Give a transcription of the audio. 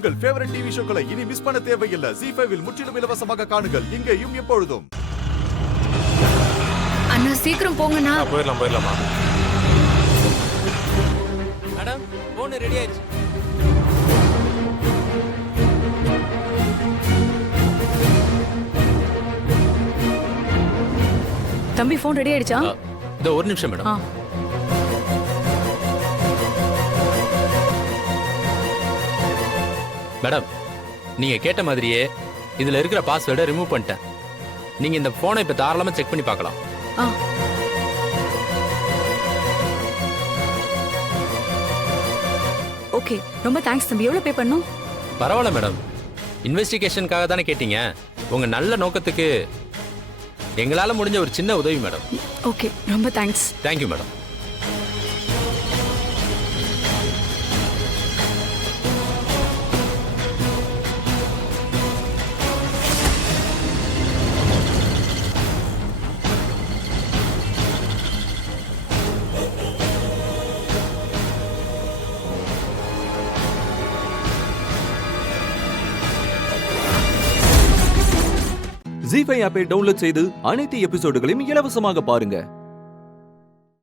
உங்கள் favourite TV ஷோக்களை இனி miss பண்ண தேவையில்லை. ZEE5 இல் முற்றிலும் இலவசமாக காணுங்கள். இங்கேயும் எப்பொழுதும். அண்ணா சீக்கிரம் போங்கண்ணா. போயிடலாமா மேடம்? போன் ரெடி ஆயிடுச்சு. தம்பி போன் ரெடி ஆயிடுச்சா? இதோ ஒரு நிமிஷம் மேடம். மேடம், நீங்க கேட்ட மாதிரியே இதுல இருக்கிற பாஸ்வேர்டை ரிமூவ் பண்ணிட்டேன். நீங்க இந்த போனை இப்ப தாராளமா செக் பண்ணி பார்க்கலாம். ஓகே, ரொம்ப தேங்க்ஸ் தம்பி. எவ்வளவு பே பண்ணனும்? பரவாயில்ல மேடம், இன்வெஸ்டிகேஷனுக்காக தானே கேட்டீங்க. உங்க நல்ல நோக்கத்துக்கு எங்களால முடிஞ்ச ஒரு சின்ன உதவி மேடம். ஓகே, ரொம்ப தேங்க்ஸ். Thank you madam. ZEE5 ஆப்பை டவுன்லோட் செய்து அனைத்து எபிசோடுகளையும் இலவசமாக பாருங்க.